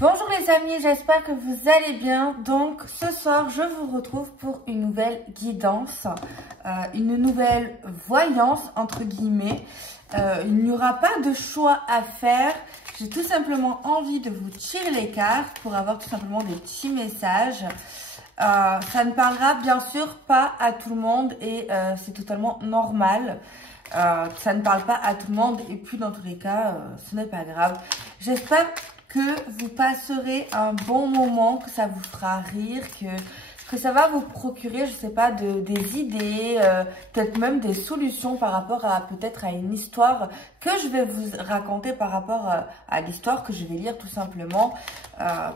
Bonjour les amis, j'espère que vous allez bien. Donc ce soir, je vous retrouve pour une nouvelle guidance, une nouvelle voyance entre guillemets. Il n'y aura pas de choix à faire. J'ai tout simplement envie de vous tirer les cartes pour avoir tout simplement des petits messages. Ça ne parlera bien sûr pas à tout le monde et c'est totalement normal. Ça ne parle pas à tout le monde et puis dans tous les cas, ce n'est pas grave. J'espère que vous passerez un bon moment, que ça vous fera rire, que ça va vous procurer, je sais pas, des idées, peut-être même des solutions par rapport à peut-être à une histoire que je vais vous raconter par rapport à l'histoire que je vais lire tout simplement.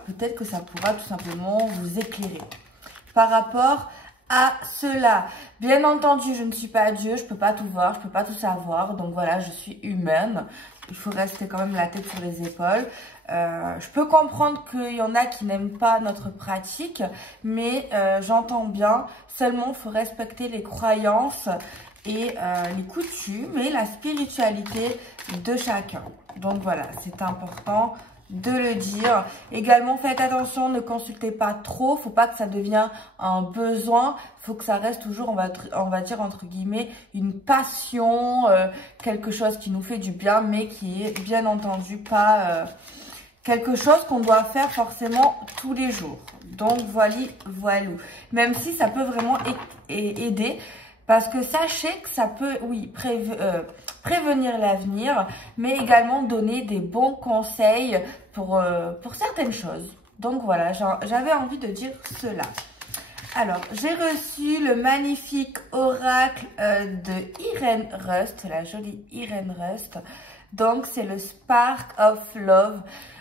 Peut-être que ça pourra tout simplement vous éclairer. Par rapport à cela, bien entendu, je ne suis pas Dieu, je peux pas tout voir, je peux pas tout savoir, donc voilà, je suis humaine. Il faut rester quand même la tête sur les épaules. Je peux comprendre qu'il y en a qui n'aiment pas notre pratique, mais j'entends bien. Seulement, il faut respecter les croyances et les coutumes et la spiritualité de chacun. Donc voilà, c'est important de le dire. Également, faites attention, ne consultez pas trop. Faut pas que ça devienne un besoin. Faut que ça reste toujours, on va dire entre guillemets, une passion, quelque chose qui nous fait du bien, mais qui est bien entendu pas quelque chose qu'on doit faire forcément tous les jours. Donc voilà. Même si ça peut vraiment aider. Parce que sachez que ça peut, oui, prévenir l'avenir, mais également donner des bons conseils pour certaines choses. Donc voilà, j'avais envie de dire cela. Alors, j'ai reçu le magnifique oracle de Irene Rust, la jolie Irene Rust. Donc, c'est le Spark of Love.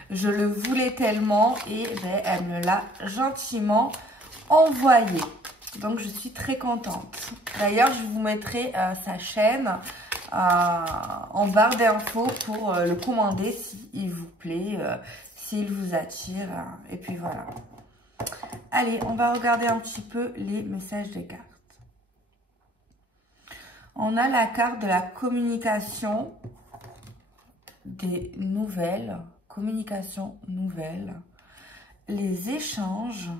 Je le voulais tellement et ben, elle me l'a gentiment envoyé. Donc, je suis très contente. D'ailleurs, je vous mettrai sa chaîne en barre d'infos pour le commander s'il vous plaît, s'il vous attire. Et puis, voilà. Allez, on va regarder un petit peu les messages des cartes. On a la carte de la communication, des nouvelles, communication nouvelle, les échanges.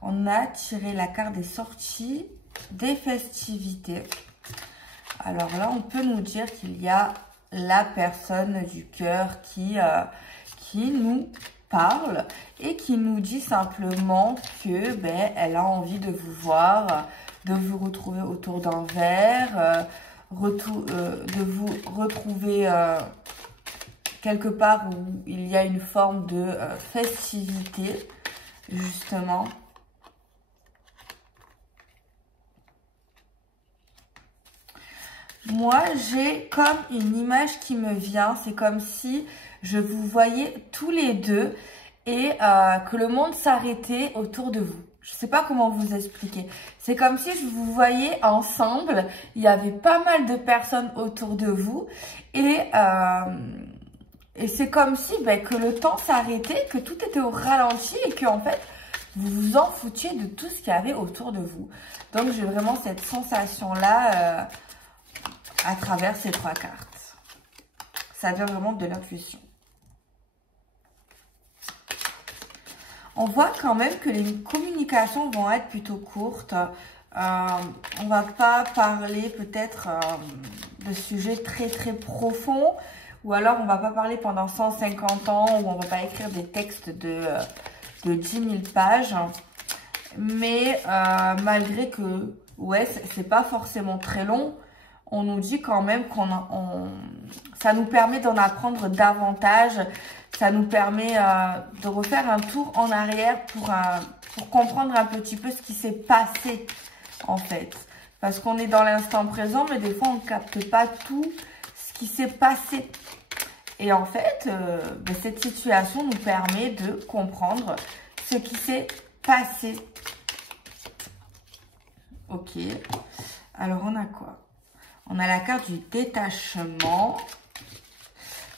On a tiré la carte des sorties, des festivités. Alors là, on peut nous dire qu'il y a la personne du cœur qui nous parle et qui nous dit simplement que ben, elle a envie de vous voir, de vous retrouver autour d'un verre, de vous retrouver quelque part où il y a une forme de festivité, justement. Moi, j'ai comme une image qui me vient. C'est comme si je vous voyais tous les deux et que le monde s'arrêtait autour de vous. Je ne sais pas comment vous expliquer. C'est comme si je vous voyais ensemble. Il y avait pas mal de personnes autour de vous. Et c'est comme si ben, que le temps s'arrêtait, que tout était au ralenti et que en fait, vous vous en foutiez de tout ce qu'il y avait autour de vous. Donc, j'ai vraiment cette sensation-là à travers ces trois cartes. Ça vient vraiment de l'intuition. On voit quand même que les communications vont être plutôt courtes. On va pas parler peut-être de sujets très profonds. Ou alors on va pas parler pendant 150 ans. Ou on va pas écrire des textes de 10 000 pages. Mais malgré que, ouais, c'est pas forcément très long. On nous dit quand même ça nous permet d'en apprendre davantage. Ça nous permet de refaire un tour en arrière pour comprendre un petit peu ce qui s'est passé, en fait. Parce qu'on est dans l'instant présent, mais des fois, on ne capte pas tout ce qui s'est passé. Et en fait, ben, cette situation nous permet de comprendre ce qui s'est passé. Ok. Alors, on a quoi? On a la carte du détachement.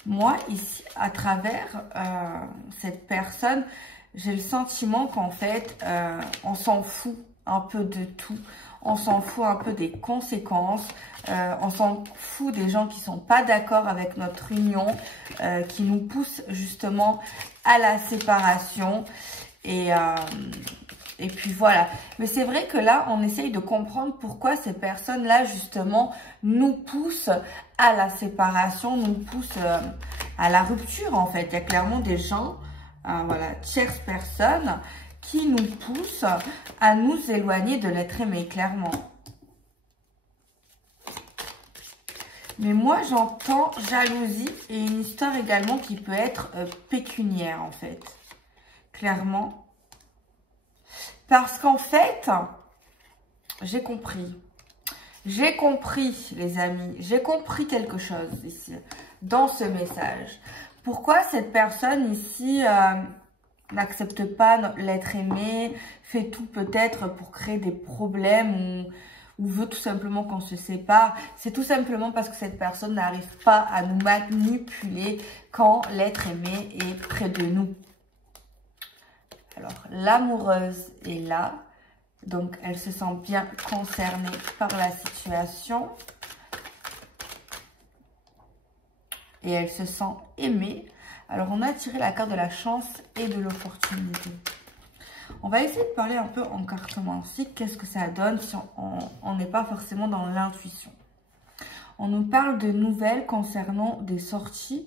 Moi, ici, à travers cette personne, j'ai le sentiment qu'en fait, on s'en fout un peu de tout. On s'en fout un peu des conséquences. On s'en fout des gens qui sont pas d'accord avec notre union, qui nous poussent justement à la séparation. Et puis voilà. Mais c'est vrai que là, on essaye de comprendre pourquoi ces personnes-là, justement, nous poussent à la séparation, nous poussent à la rupture, en fait. Il y a clairement des gens, voilà, tierces personnes, qui nous poussent à nous éloigner de l'être aimé, clairement. Mais moi, j'entends jalousie et une histoire également qui peut être pécuniaire, en fait. Clairement. Parce qu'en fait, j'ai compris. J'ai compris, les amis. J'ai compris quelque chose ici, dans ce message. Pourquoi cette personne ici n'accepte pas l'être aimé, fait tout peut-être pour créer des problèmes ou veut tout simplement qu'on se sépare? C'est tout simplement parce que cette personne n'arrive pas à nous manipuler quand l'être aimé est près de nous. Alors, l'amoureuse est là, donc elle se sent bien concernée par la situation. Et elle se sent aimée. Alors, on a tiré la carte de la chance et de l'opportunité. On va essayer de parler un peu en cartomancie. Qu'est-ce que ça donne si on n'est pas forcément dans l'intuition? On nous parle de nouvelles concernant des sorties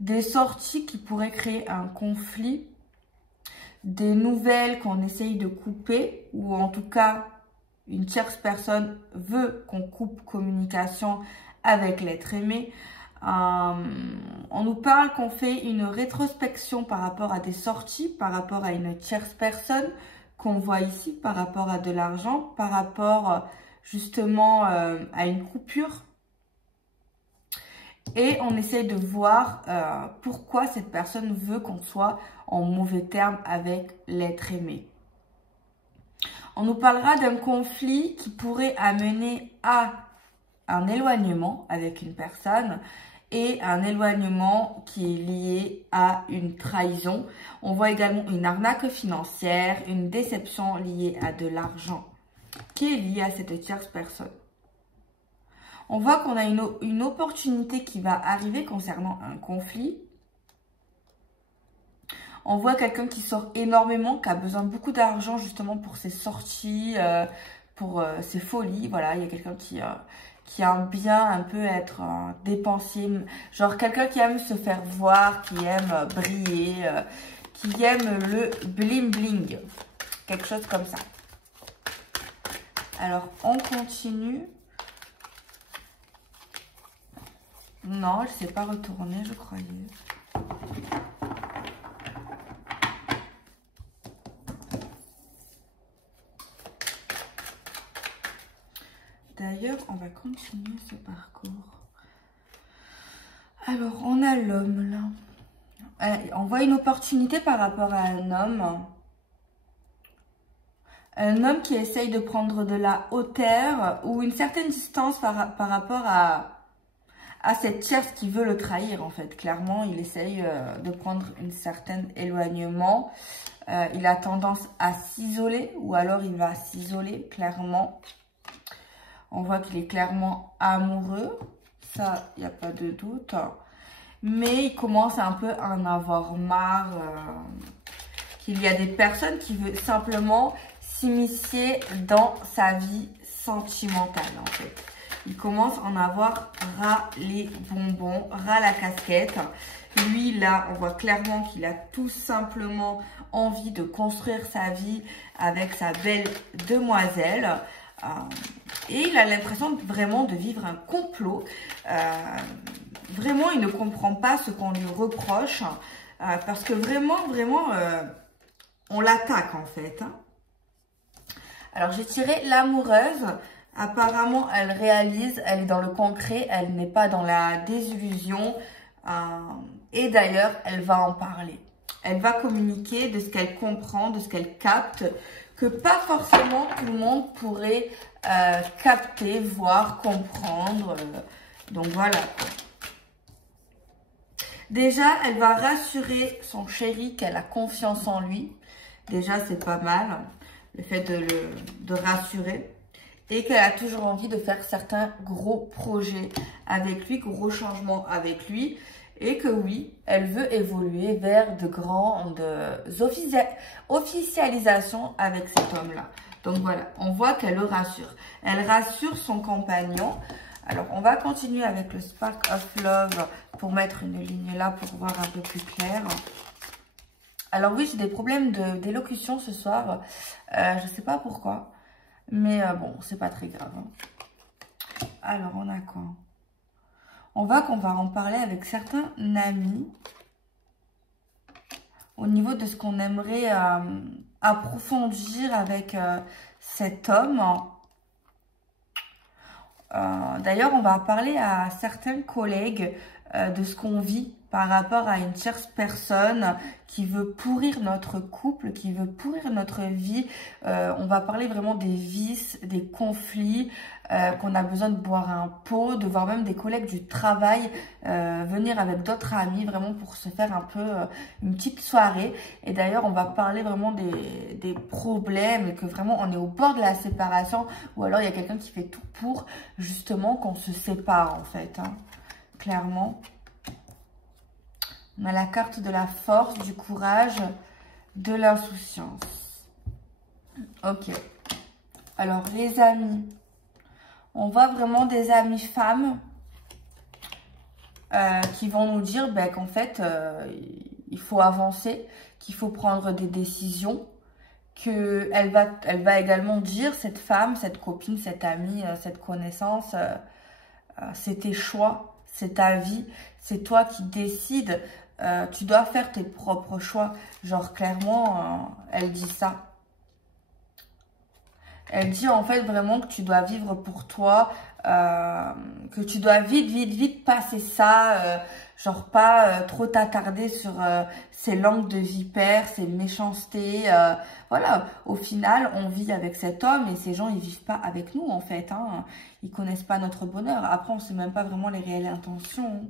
qui pourraient créer un conflit, des nouvelles qu'on essaye de couper, ou en tout cas, une tierce personne veut qu'on coupe communication avec l'être aimé. On nous parle qu'on fait une rétrospection par rapport à des sorties, par rapport à une tierce personne qu'on voit ici, par rapport à de l'argent, par rapport justement à une coupure. Et on essaye de voir pourquoi cette personne veut qu'on soit en mauvais termes avec l'être aimé. On nous parlera d'un conflit qui pourrait amener à un éloignement avec une personne et un éloignement qui est lié à une trahison. On voit également une arnaque financière, une déception liée à de l'argent qui est liée à cette tierce personne. On voit qu'on a une opportunité qui va arriver concernant un conflit. On voit quelqu'un qui sort énormément, qui a besoin de beaucoup d'argent justement pour ses sorties, pour ses folies. Voilà, il y a quelqu'un qui aime bien un peu être dépensier. Genre quelqu'un qui aime se faire voir, qui aime briller, qui aime le bling bling. Quelque chose comme ça. Alors, on continue. Non, elle ne s'est pas retournée, je croyais. D'ailleurs, on va continuer ce parcours. Alors, on a l'homme là. On voit une opportunité par rapport à un homme. Un homme qui essaye de prendre de la hauteur ou une certaine distance par rapport à cette tierce qui veut le trahir, en fait. Clairement, il essaye de prendre un certain éloignement. Il a tendance à s'isoler ou alors il va s'isoler, clairement. On voit qu'il est clairement amoureux. Ça, il n'y a pas de doute. Mais il commence un peu à en avoir marre. Qu'il y a des personnes qui veulent simplement s'immiscer dans sa vie sentimentale, en fait. Il commence à en avoir ras les bonbons, ras la casquette. Lui, là, on voit clairement qu'il a tout simplement envie de construire sa vie avec sa belle demoiselle. Et il a l'impression vraiment de vivre un complot. Vraiment, il ne comprend pas ce qu'on lui reproche. Parce que vraiment, on l'attaque en fait. Alors, j'ai tiré l'amoureuse. Apparemment, elle réalise, elle est dans le concret, elle n'est pas dans la désillusion. Et d'ailleurs, elle va en parler. Elle va communiquer de ce qu'elle comprend, de ce qu'elle capte, que pas forcément tout le monde pourrait capter, voir, comprendre. Donc voilà. Déjà, elle va rassurer son chéri qu'elle a confiance en lui. Déjà, c'est pas mal. le fait de rassurer. Et qu'elle a toujours envie de faire certains gros projets avec lui, gros changements avec lui. Et que oui, elle veut évoluer vers de grandes officialisations avec cet homme-là. Donc voilà, on voit qu'elle le rassure. Elle rassure son compagnon. Alors, on va continuer avec le Spark of Love pour mettre une ligne là pour voir un peu plus clair. Alors oui, j'ai des problèmes d'élocution ce soir. Je ne sais pas pourquoi. Mais bon, c'est pas très grave. Alors, on a quoi? On va en parler avec certains amis. Au niveau de ce qu'on aimerait approfondir avec cet homme. D'ailleurs, on va parler à certains collègues de ce qu'on vit par rapport à une tierce personne qui veut pourrir notre couple, qui veut pourrir notre vie. On va parler vraiment des vices, des conflits, qu'on a besoin de boire un pot, de voir même des collègues du travail venir avec d'autres amis, vraiment pour se faire un peu une petite soirée. Et d'ailleurs, on va parler vraiment des problèmes et que vraiment on est au bord de la séparation, ou alors il y a quelqu'un qui fait tout pour justement qu'on se sépare en fait, hein, clairement. On a la carte de la force, du courage, de l'insouciance. Ok. Alors, les amis. On voit vraiment des amis femmes qui vont nous dire qu'en fait, il faut avancer, qu'il faut prendre des décisions, qu'elle va également dire, cette femme, cette copine, cette amie, cette connaissance, c'est tes choix, c'est ta vie, c'est toi qui décides. Tu dois faire tes propres choix. Genre, clairement, elle dit ça. Elle dit en fait vraiment que tu dois vivre pour toi, que tu dois vite passer ça. Genre pas trop t'attarder sur ces langues de vipères, ces méchancetés. Voilà, au final, on vit avec cet homme et ces gens, ils vivent pas avec nous en fait. Hein. Ils connaissent pas notre bonheur. Après, on sait même pas vraiment les réelles intentions.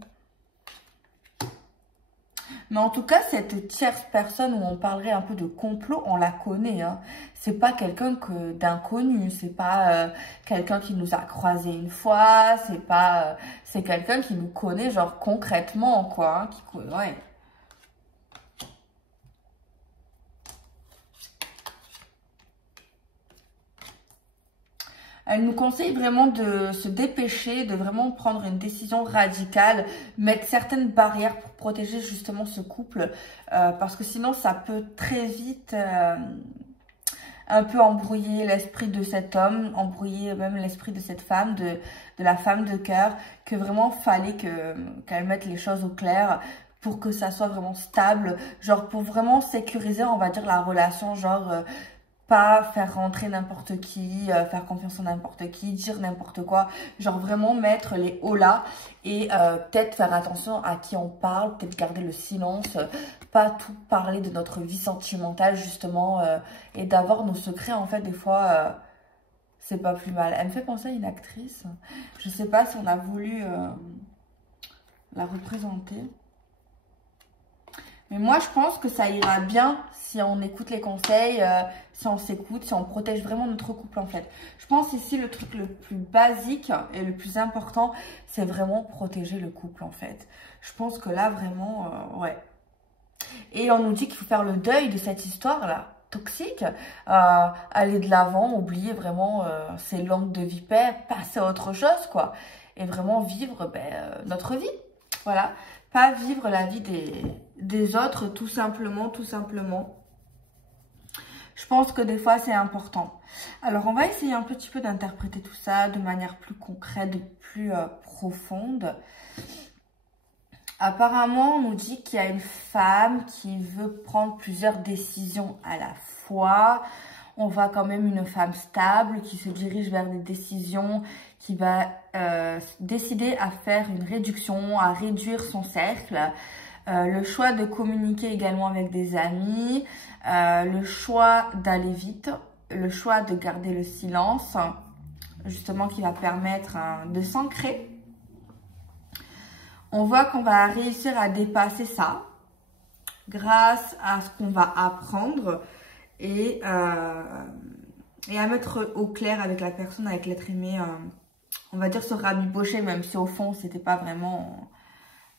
Mais en tout cas, cette tierce personne où on parlerait un peu de complot, on la connaît. Hein. C'est pas quelqu'un d'inconnu. C'est pas quelqu'un qui nous a croisés une fois. C'est pas, c'est quelqu'un qui nous connaît genre concrètement quoi. Hein, ouais. Elle nous conseille vraiment de se dépêcher, de vraiment prendre une décision radicale, mettre certaines barrières pour protéger justement ce couple. Parce que sinon, ça peut très vite un peu embrouiller l'esprit de cet homme, embrouiller même l'esprit de cette femme, de la femme de cœur, que vraiment fallait qu'elle mette les choses au clair pour que ça soit vraiment stable. Genre pour vraiment sécuriser, on va dire, la relation, genre... pas faire rentrer n'importe qui, faire confiance en n'importe qui, dire n'importe quoi. Genre vraiment mettre les hauts là et peut-être faire attention à qui on parle, peut-être garder le silence, pas tout parler de notre vie sentimentale justement et d'avoir nos secrets en fait des fois c'est pas plus mal. Elle me fait penser à une actrice, je sais pas si on a voulu la représenter. Mais moi, je pense que ça ira bien si on écoute les conseils, si on s'écoute, si on protège vraiment notre couple en fait. Je pense ici le truc le plus basique et le plus important, c'est vraiment protéger le couple en fait. Je pense que là, vraiment, ouais. Et on nous dit qu'il faut faire le deuil de cette histoire-là, toxique, aller de l'avant, oublier vraiment ces langues de vipère, passer à autre chose quoi. Et vraiment vivre notre vie, voilà. Pas vivre la vie des autres, tout simplement. Je pense que des fois, c'est important. Alors, on va essayer un petit peu d'interpréter tout ça de manière plus concrète, plus profonde. Apparemment, on nous dit qu'il y a une femme qui veut prendre plusieurs décisions à la fois. On voit quand même une femme stable qui se dirige vers des décisions, qui va décider à faire une réduction, à réduire son cercle. Le choix de communiquer également avec des amis, le choix d'aller vite, le choix de garder le silence, justement qui va permettre de s'ancrer. On voit qu'on va réussir à dépasser ça grâce à ce qu'on va apprendre et à mettre au clair avec la personne, avec l'être aimé, on va dire se rabibocher, même si au fond c'était pas vraiment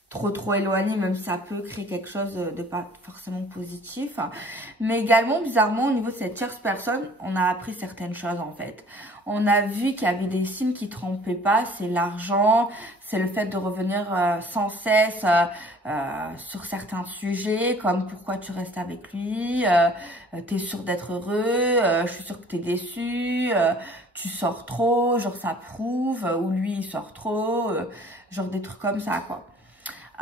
trop éloigné, même si ça peut créer quelque chose de pas forcément positif. Mais également, bizarrement, au niveau de cette tierce personne, on a appris certaines choses en fait. On a vu qu'il y avait des signes qui trompaient pas, c'est l'argent, c'est le fait de revenir sans cesse sur certains sujets, comme pourquoi tu restes avec lui, t'es sûr d'être heureux, je suis sûre que t'es déçu, tu sors trop, genre ça prouve, ou lui il sort trop, genre des trucs comme ça quoi.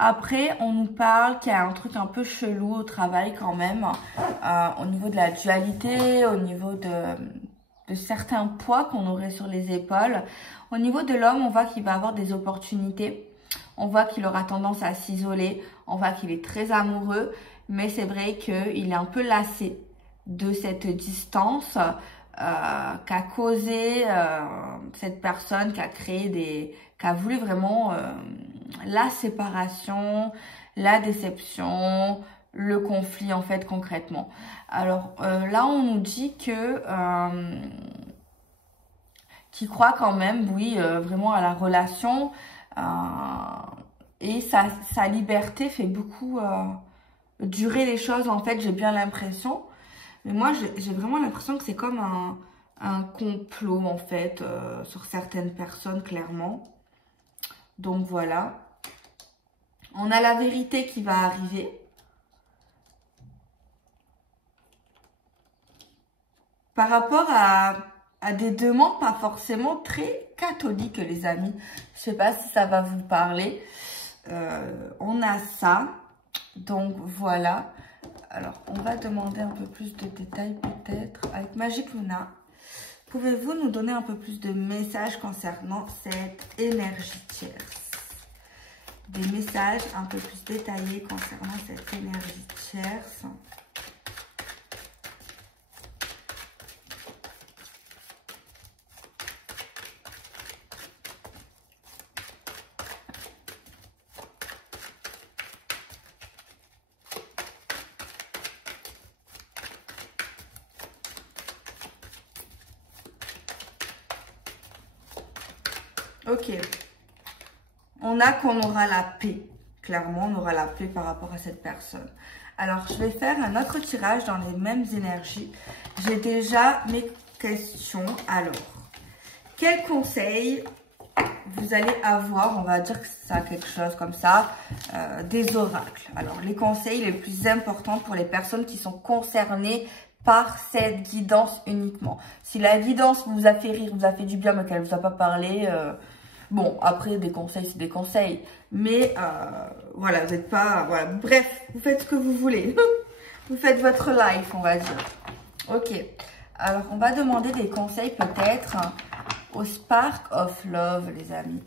Après, on nous parle qu'il y a un truc un peu chelou au travail quand même, au niveau de la dualité, au niveau de certains poids qu'on aurait sur les épaules. Au niveau de l'homme, on voit qu'il va avoir des opportunités. On voit qu'il aura tendance à s'isoler. On voit qu'il est très amoureux. Mais c'est vrai qu'il est un peu lassé de cette distance qu'a causé cette personne, qui a voulu vraiment la séparation, la déception, le conflit en fait concrètement. Alors là on nous dit que qu'il croit quand même, oui, vraiment à la relation et sa liberté fait beaucoup durer les choses en fait, j'ai bien l'impression. Mais moi j'ai vraiment l'impression que c'est comme un complot en fait sur certaines personnes clairement. Donc voilà. On a la vérité qui va arriver. Par rapport à des demandes pas forcément très catholiques, les amis. Je sais pas si ça va vous parler. On a ça. Donc voilà. Alors, on va demander un peu plus de détails peut-être. Avec Magic Luna, pouvez-vous nous donner un peu plus de messages concernant cette énergie tierce? Des messages un peu plus détaillés concernant cette énergie tierce. Ok. On a qu'on aura la paix. Clairement, on aura la paix par rapport à cette personne. Alors, je vais faire un autre tirage dans les mêmes énergies. J'ai déjà mes questions. Alors, quel conseil vous allez avoir? On va dire que ça a quelque chose comme ça. Des oracles. Alors, les conseils les plus importants pour les personnes qui sont concernées par cette guidance uniquement. Si la guidance vous a fait rire, vous a fait du bien, mais qu'elle ne vous a pas parlé... bon, après, des conseils, c'est des conseils. Mais, voilà, vous n'êtes pas... Voilà. Bref, vous faites ce que vous voulez. Vous faites votre life, on va dire. Ok. Alors, on va demander des conseils peut-être au Spark of Love, les amis.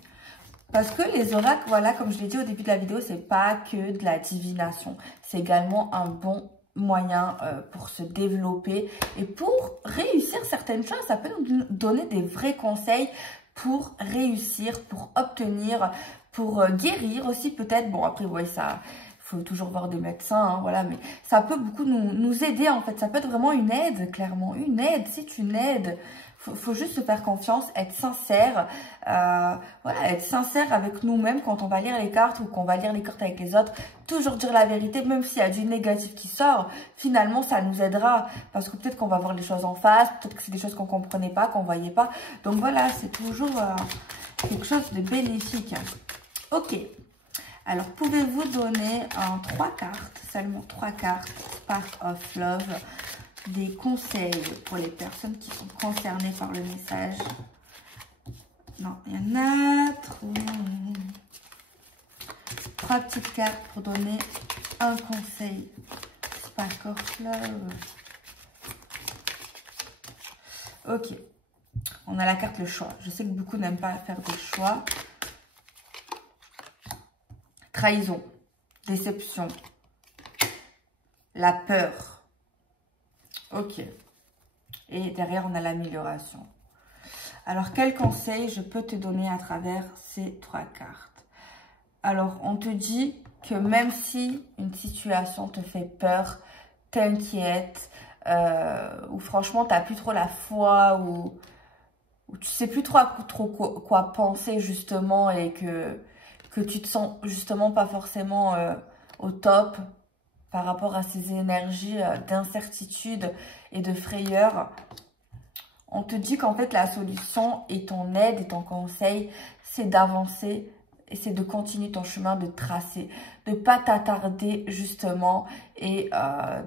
Parce que les oracles, voilà, comme je l'ai dit au début de la vidéo, c'est pas que de la divination. C'est également un bon moyen pour se développer. Et pour réussir certaines choses, ça peut nous donner des vrais conseils pour réussir, pour obtenir, pour guérir aussi peut-être. Bon, après, ouais, ça, faut toujours voir des médecins, hein, voilà, mais ça peut beaucoup nous aider, en fait. Ça peut être vraiment une aide, clairement. Une aide, c'est une aide. Faut juste se faire confiance, être sincère, voilà, être sincère avec nous-mêmes quand on va lire les cartes ou qu'on va lire les cartes avec les autres. Toujours dire la vérité, même s'il y a du négatif qui sort, finalement ça nous aidera parce que peut-être qu'on va voir les choses en face, peut-être que c'est des choses qu'on comprenait pas, qu'on voyait pas. Donc voilà, c'est toujours quelque chose de bénéfique. Ok. Alors, pouvez-vous donner 3 cartes, seulement 3 cartes, Spark of Love, des conseils pour les personnes qui sont concernées par le message? Non, il y en a trop. 3 petites cartes pour donner un conseil. Spark of Love. Ok. On a la carte le choix. Je sais que beaucoup n'aiment pas faire des choix. Trahison. Déception. La peur. Ok. Et derrière, on a l'amélioration. Alors, quel conseil je peux te donner à travers ces 3 cartes? Alors, on te dit que même si une situation te fait peur, t'inquiète, où franchement, tu n'as plus trop la foi, où tu sais plus trop quoi penser justement et que tu te sens justement pas forcément au top par rapport à ces énergies d'incertitude et de frayeur. On te dit qu'en fait la solution et ton aide et ton conseil, c'est d'avancer et c'est de continuer ton chemin, de tracer, de pas t'attarder justement et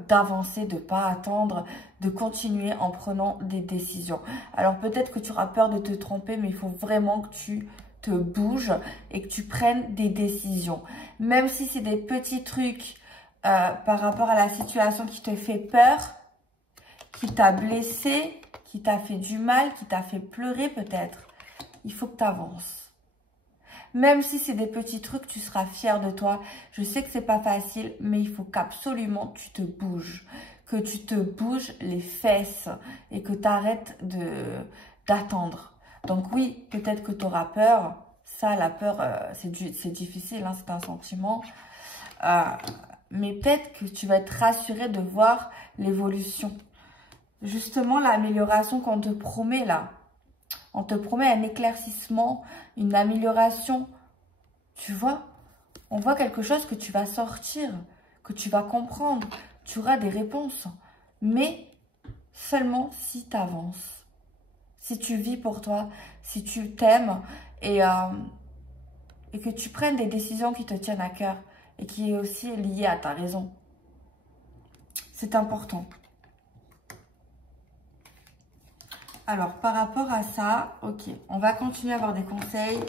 d'avancer, de pas attendre, de continuer en prenant des décisions. Alors peut-être que tu auras peur de te tromper, mais il faut vraiment que tu te bouges et que tu prennes des décisions. Même si c'est des petits trucs par rapport à la situation qui te fait peur, qui t'a blessé, qui t'a fait du mal, qui t'a fait pleurer peut-être, il faut que tu avances. Même si c'est des petits trucs, tu seras fier de toi. Je sais que c'est pas facile, mais il faut qu'absolument tu te bouges. Que tu te bouges les fesses et que tu arrêtes d'attendre. Donc oui, peut-être que tu auras peur. Ça, la peur, c'est difficile, hein, c'est un sentiment. Mais peut-être que tu vas être rassuré de voir l'évolution. Justement, l'amélioration qu'on te promet là. On te promet un éclaircissement, une amélioration. Tu vois, on voit quelque chose que tu vas sortir, que tu vas comprendre. Tu auras des réponses. Mais seulement si tu avances. Si tu vis pour toi, si tu t'aimes et que tu prennes des décisions qui te tiennent à cœur et qui est aussi liée à ta raison. C'est important. Alors, par rapport à ça, ok, on va continuer à avoir des conseils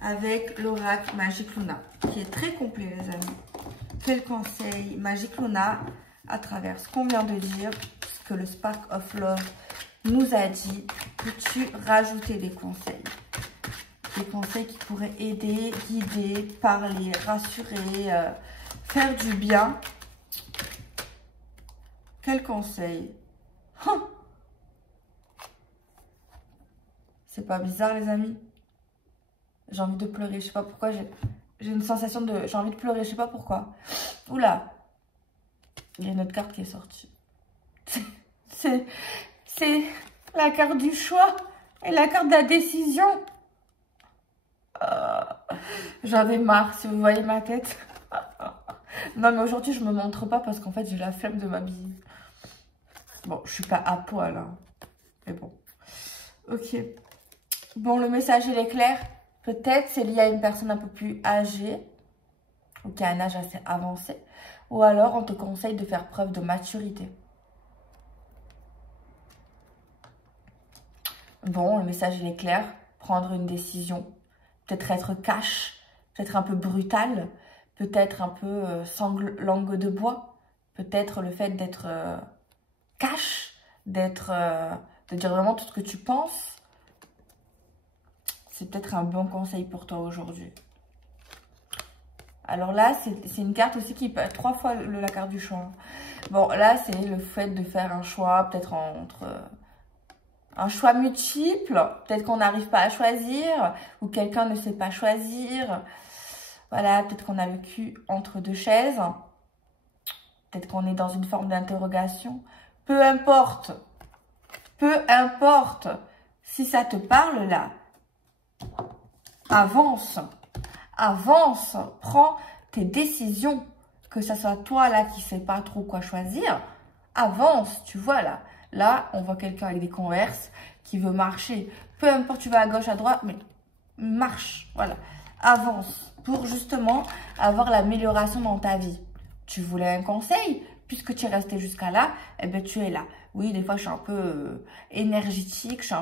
avec l'oracle Magic Luna, qui est très complet, les amis. Quel conseil Magic Luna, à travers ce qu'on vient de dire, ce que le Spark of Love nous a dit, peux-tu rajouter des conseils? Des conseils qui pourraient aider, guider, parler, rassurer, faire du bien. Quel conseil? C'est pas bizarre, les amis? J'ai envie de pleurer, je sais pas pourquoi. J'ai une sensation de... J'ai envie de pleurer, je sais pas pourquoi. Oula! Il y a une autre carte qui est sortie. C'est la carte du choix et la carte de la décision. J'en ai marre, si vous voyez ma tête. Non, mais aujourd'hui, je me montre pas parce qu'en fait, j'ai la flemme de m'habiller. Bon, je suis pas à poil, hein. Mais bon. Ok. Bon, le message, il est clair. Peut-être c'est lié à une personne un peu plus âgée ou qui a un âge assez avancé. Ou alors, on te conseille de faire preuve de maturité. Bon, le message, il est clair. Prendre une décision. Peut-être être cash. Peut-être un peu brutal. Peut-être un peu langue de bois. Peut-être le fait d'être cash. De dire vraiment tout ce que tu penses. C'est peut-être un bon conseil pour toi aujourd'hui. Alors là, c'est une carte aussi qui peut être 3 fois la carte du choix. Bon, là, c'est le fait de faire un choix, peut-être entre un choix multiple. Peut-être qu'on n'arrive pas à choisir ou quelqu'un ne sait pas choisir. Voilà, peut-être qu'on a le cul entre deux chaises. Peut-être qu'on est dans une forme d'interrogation. Peu importe. Peu importe. Si ça te parle là, avance, avance, prends tes décisions, que ça soit toi là qui sais pas trop quoi choisir, avance, tu vois là, on voit quelqu'un avec des Converse qui veut marcher, peu importe tu vas à gauche, à droite, mais marche, voilà, avance pour justement avoir l'amélioration dans ta vie. Tu voulais un conseil, puisque tu es resté jusqu'à là, eh bien tu es là. Oui, des fois je suis un peu énergétique, je suis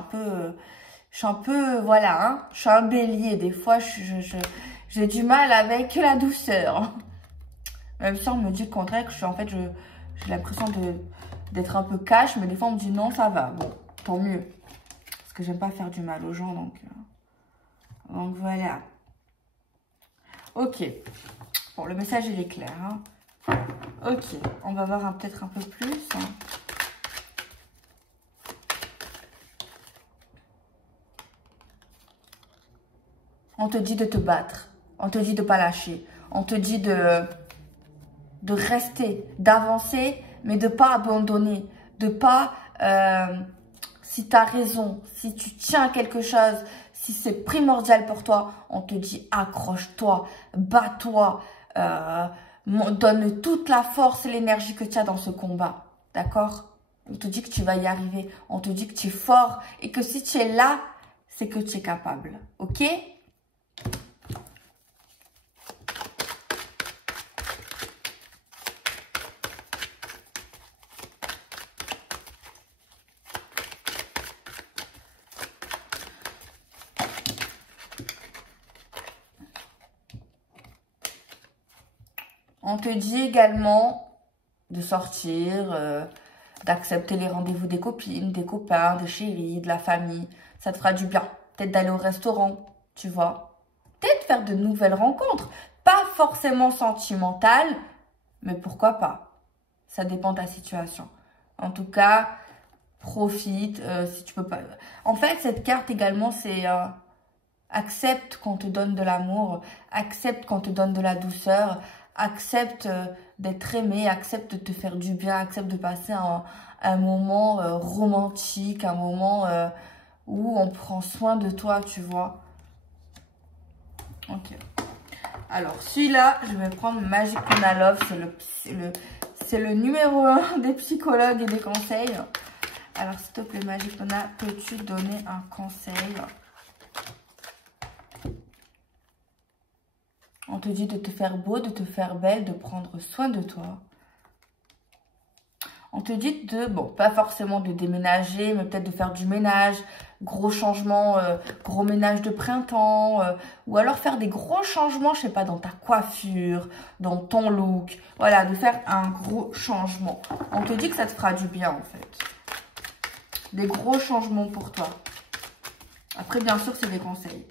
un peu, voilà, hein, je suis un bélier. Des fois, j'ai du mal avec la douceur. Même si on me dit le contraire, que je suis, en fait, j'ai l'impression d'être un peu cash, mais des fois, on me dit non, ça va. Bon, tant mieux. Parce que j'aime pas faire du mal aux gens, donc voilà. Ok. Bon, le message, il est clair, hein. Ok, on va voir peut-être un peu plus, hein. On te dit de te battre. On te dit de ne pas lâcher. On te dit de rester, d'avancer, mais de ne pas abandonner. de pas, si tu as raison, si tu tiens à quelque chose, si c'est primordial pour toi, on te dit accroche-toi, bats-toi, donne toute la force et l'énergie que tu as dans ce combat, d'accord? On te dit que tu vas y arriver, on te dit que tu es fort et que si tu es là, c'est que tu es capable, ok? On te dit également de sortir, d'accepter les rendez-vous des copines, des copains, des chéris, de la famille. Ça te fera du bien. Peut-être d'aller au restaurant, tu vois. Peut-être faire de nouvelles rencontres. Pas forcément sentimentales, mais pourquoi pas. Ça dépend de ta situation. En tout cas, profite si tu peux pas. En fait, cette carte également, c'est accepte qu'on te donne de l'amour, accepte qu'on te donne de la douceur, accepte d'être aimé, accepte de te faire du bien, accepte de passer un moment romantique, un moment où on prend soin de toi, tu vois. Ok. Alors, celui-là, je vais prendre Magic Pona Love. C'est le numéro 1 des psychologues et des conseils. Alors, s'il te plaît, Magic Pona, peux-tu donner un conseil? On te dit de te faire beau, de te faire belle, de prendre soin de toi. On te dit de, bon, pas forcément de déménager, mais peut-être de faire du ménage, gros changements, gros ménage de printemps, ou alors faire des gros changements, je sais pas, dans ta coiffure, dans ton look. Voilà, de faire un gros changement. On te dit que ça te fera du bien, en fait. Des gros changements pour toi. Après, bien sûr, c'est des conseils.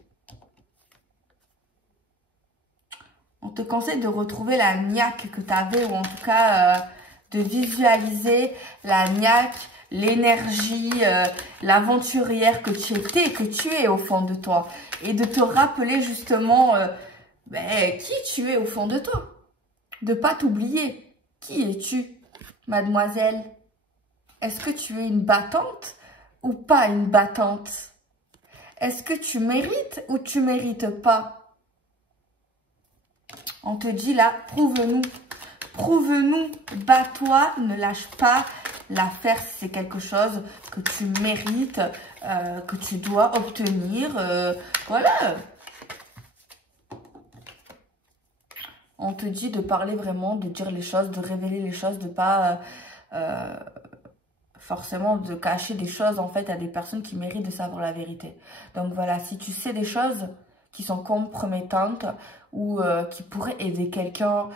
On te conseille de retrouver la niaque que tu avais, ou en tout cas de visualiser la niaque, l'énergie, l'aventurière que tu étais, que tu es au fond de toi. Et de te rappeler justement qui tu es au fond de toi. De ne pas t'oublier. Qui es-tu, mademoiselle? Est-ce que tu es une battante ou pas une battante? Est-ce que tu mérites ou tu mérites pas? On te dit là, prouve-nous, prouve-nous, bats-toi, ne lâche pas l'affaire si c'est quelque chose que tu mérites, que tu dois obtenir, voilà. On te dit de parler vraiment, de dire les choses, de révéler les choses, de pas forcément de cacher des choses en fait à des personnes qui méritent de savoir la vérité. Donc voilà, si tu sais des choses qui sont compromettantes ou qui pourraient aider quelqu'un,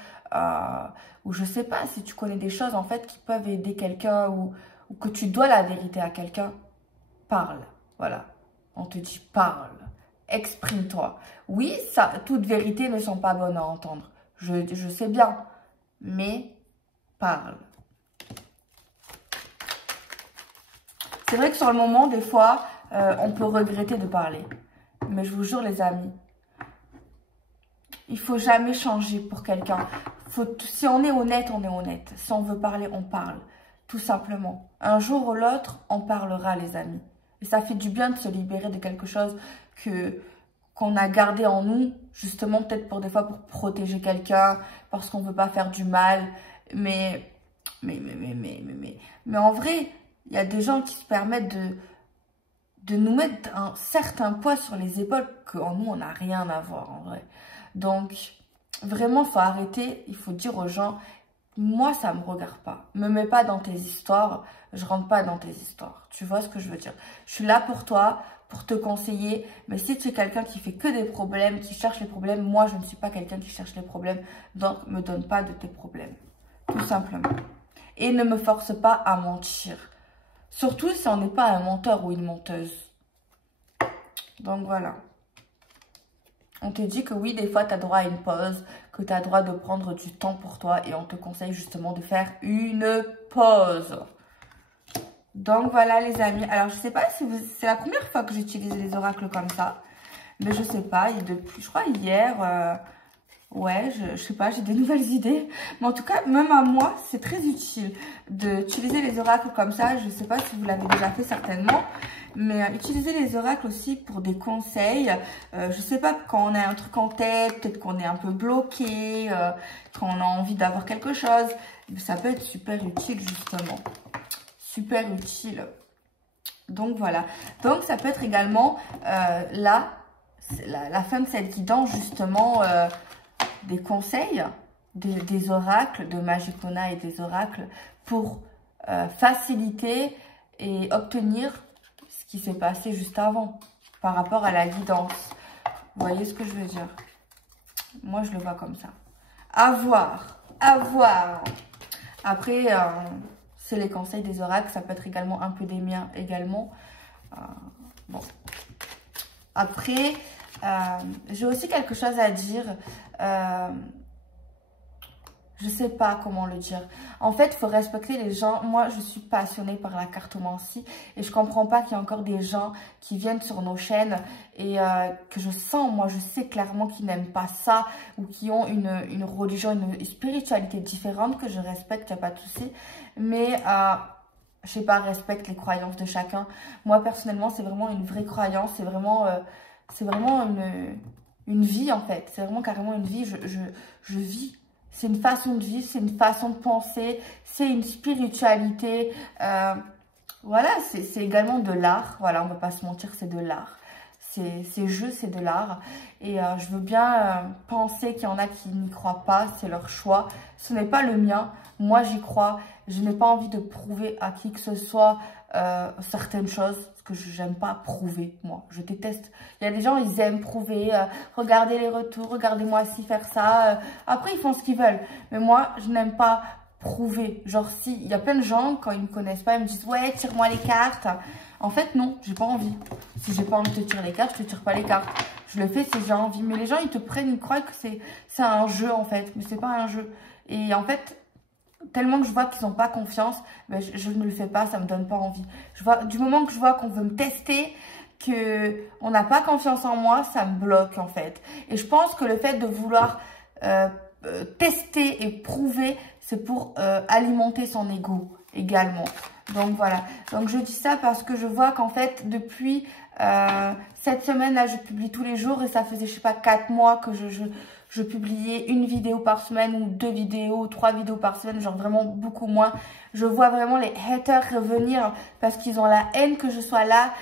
ou je sais pas, si tu connais des choses en fait qui peuvent aider quelqu'un ou que tu dois la vérité à quelqu'un, parle. Voilà, on te dit parle, exprime-toi. Oui, ça, toutes vérités ne sont pas bonnes à entendre, je sais bien, mais parle. C'est vrai que sur le moment, des fois, on peut regretter de parler. Mais je vous jure, les amis, il faut jamais changer pour quelqu'un. Si on est honnête, on est honnête. Si on veut parler, on parle. Tout simplement. Un jour ou l'autre, on parlera, les amis. Et ça fait du bien de se libérer de quelque chose qu'on a gardé en nous. Justement, peut-être pour des fois, pour protéger quelqu'un, parce qu'on ne veut pas faire du mal. Mais en vrai, il y a des gens qui se permettent de nous mettre un certain poids sur les épaules qu'en nous, on n'a rien à voir en vrai. Donc, vraiment, il faut arrêter. Il faut dire aux gens, moi, ça ne me regarde pas. Me mets pas dans tes histoires. Je rentre pas dans tes histoires. Tu vois ce que je veux dire? Je suis là pour toi, pour te conseiller. Mais si tu es quelqu'un qui fait que des problèmes, qui cherche les problèmes, moi, je ne suis pas quelqu'un qui cherche les problèmes. Donc, me donne pas de tes problèmes. Tout simplement. Et ne me force pas à mentir. Surtout si on n'est pas un menteur ou une menteuse. Donc voilà. On te dit que oui, des fois, tu as droit à une pause, que tu as droit de prendre du temps pour toi et on te conseille justement de faire une pause. Donc voilà les amis. Alors je sais pas si c'est la première fois que j'utilise les oracles comme ça. Mais je sais pas, depuis, je crois hier, Ouais, je sais pas, j'ai des nouvelles idées. Mais en tout cas, même à moi, c'est très utile d'utiliser les oracles comme ça. Je sais pas si vous l'avez déjà fait certainement. Mais utiliser les oracles aussi pour des conseils. Je sais pas, quand on a un truc en tête, peut-être qu'on est un peu bloqué, quand on a envie d'avoir quelque chose. Ça peut être super utile justement. Super utile. Donc voilà. Donc ça peut être également là, la fin de cette guidance justement... des conseils, des oracles, de Magicona et des oracles pour faciliter et obtenir ce qui s'est passé juste avant par rapport à la guidance. Vous voyez ce que je veux dire? Moi, je le vois comme ça. À voir, à voir. Après, c'est les conseils des oracles. Ça peut être également un peu des miens également. Bon. Après... j'ai aussi quelque chose à dire. Je sais pas comment le dire. En fait, il faut respecter les gens. Moi, je suis passionnée par la cartomancie et je comprends pas qu'il y a encore des gens qui viennent sur nos chaînes et que je sens, moi, je sais clairement qu'ils n'aiment pas ça ou qui ont une religion, une spiritualité différente que je respecte, il n'y a pas de souci. Mais je sais pas, respecte les croyances de chacun. Moi, personnellement, c'est vraiment une vraie croyance. C'est vraiment une vie en fait. C'est vraiment carrément une vie. Je vis. C'est une façon de vivre, c'est une façon de penser, c'est une spiritualité. Voilà, c'est également de l'art. Voilà, on ne va pas se mentir, c'est de l'art. C'est jeu, c'est de l'art. Et je veux bien penser qu'il y en a qui n'y croient pas, c'est leur choix. Ce n'est pas le mien. Moi, j'y crois. Je n'ai pas envie de prouver à qui que ce soit certaines choses. Que je n'aime pas prouver, moi. Je déteste. Il y a des gens, ils aiment prouver. Regardez les retours, regardez-moi ci, faire ça. Après, ils font ce qu'ils veulent. Mais moi, je n'aime pas prouver. Genre, si, il y a plein de gens, quand ils ne me connaissent pas, ils me disent, ouais, tire-moi les cartes. En fait, non, j'ai pas envie. Si j'ai pas envie de te tirer les cartes, je te tire pas les cartes. Je le fais si j'ai envie. Mais les gens, ils te prennent, ils croient que c'est un jeu, en fait. Mais c'est pas un jeu. Et en fait... tellement que je vois qu'ils n'ont pas confiance, ben je ne le fais pas, ça ne me donne pas envie. Du moment que je vois qu'on veut me tester, qu'on n'a pas confiance en moi, ça me bloque en fait. Et je pense que le fait de vouloir tester et prouver, c'est pour alimenter son ego également. Donc voilà, donc je dis ça parce que je vois qu'en fait depuis cette semaine là, je publie tous les jours et ça faisait je sais pas 4 mois que je publiais une vidéo par semaine ou 2 vidéos, 3 vidéos par semaine, genre vraiment beaucoup moins. Je vois vraiment les haters revenir parce qu'ils ont la haine que je sois là.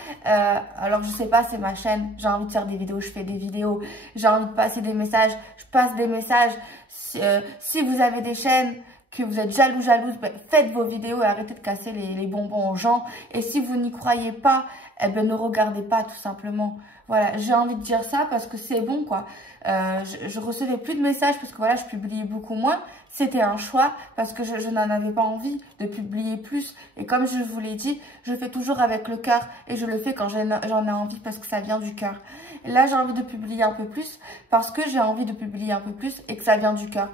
Alors je sais pas, c'est ma chaîne, j'ai envie de faire des vidéos, je fais des vidéos. J'ai envie de passer des messages, je passe des messages. Si vous avez des chaînes, que vous êtes jalouse, ben, faites vos vidéos et arrêtez de casser les bonbons aux gens. Et si vous n'y croyez pas, eh ben, ne regardez pas tout simplement. Voilà, j'ai envie de dire ça parce que c'est bon quoi. Je recevais plus de messages parce que voilà, je publiais beaucoup moins. C'était un choix parce que je n'en avais pas envie de publier plus. Et comme je vous l'ai dit, je fais toujours avec le cœur et je le fais quand j'en ai envie parce que ça vient du cœur. Et là, j'ai envie de publier un peu plus parce que j'ai envie de publier un peu plus et que ça vient du cœur.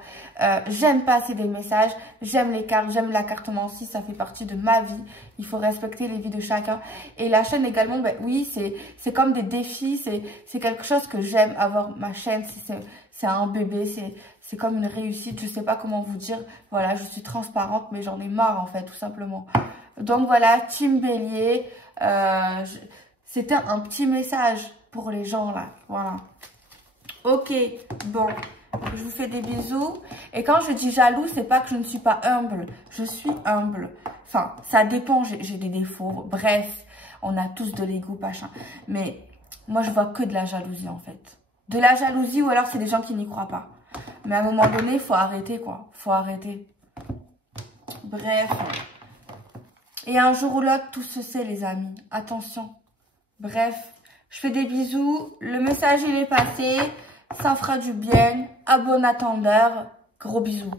J'aime passer des messages, j'aime les cartes, j'aime la cartomancie, ça fait partie de ma vie. Il faut respecter les vies de chacun. Et la chaîne également, ben oui, c'est comme des défis, c'est quelque chose que j'aime avoir ma chaîne, c'est un bébé, c'est comme une réussite, je sais pas comment vous dire. Voilà, je suis transparente, mais j'en ai marre en fait, tout simplement. Donc voilà, Team Bélier, c'était un petit message pour les gens là, voilà. Ok, bon, je vous fais des bisous. Et quand je dis jaloux, c'est pas que je ne suis pas humble, je suis humble. Enfin, ça dépend, j'ai des défauts, bref, on a tous de l'ego, machin. Mais moi, je vois que de la jalousie en fait. De la jalousie ou alors c'est des gens qui n'y croient pas. Mais à un moment donné, il faut arrêter quoi. Il faut arrêter. Bref. Et un jour ou l'autre, tout se sait les amis. Attention. Bref. Je fais des bisous. Le message il est passé. Ça fera du bien. À bon attendeur. Gros bisous.